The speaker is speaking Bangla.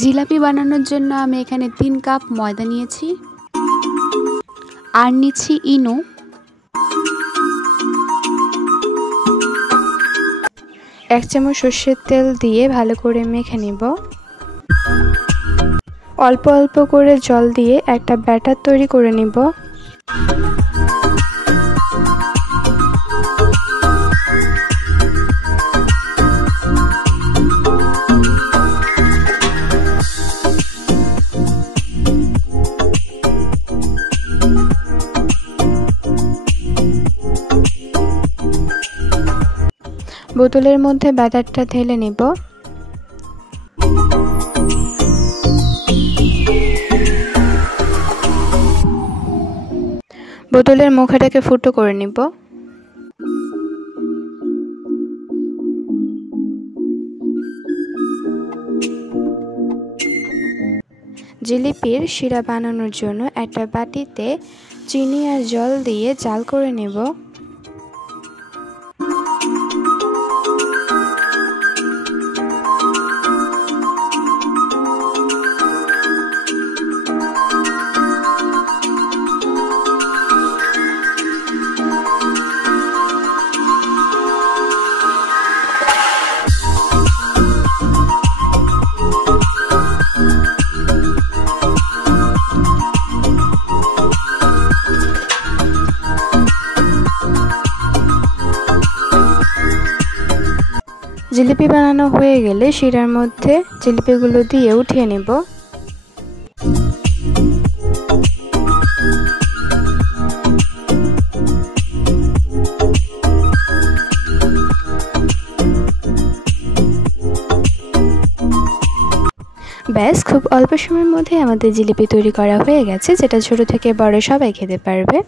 জিলাপি বানানোর জন্য আমি এখানে 3 কাপ ময়দা নিয়েছি আর নিচ্ছি ইনো। এক চামচ সরষের তেল দিয়ে ভালো করে মেখে নিব। অল্প অল্প করে জল দিয়ে একটা ব্যাটার তৈরি করে নিব। বোতলের মধ্যে ব্যাটারটা ঢেলে নিব। বোতলের মুখটাকে ফুটো করে নিব। জিলিপির শিরা বানানোর জন্য একটা বাটিতে চিনি আর জল দিয়ে জাল করে নেব। জিলিপি বানানো হয়ে গেলে শিরার মধ্যে জিলিপিগুলো দিয়ে উঠিয়ে নেব। ব্যাস, খুব অল্প সময়ের মধ্যে আমাদের জিলিপি তৈরি করা হয়ে গেছে, যেটা ছোট থেকে বড় সবাই খেতে পারবে।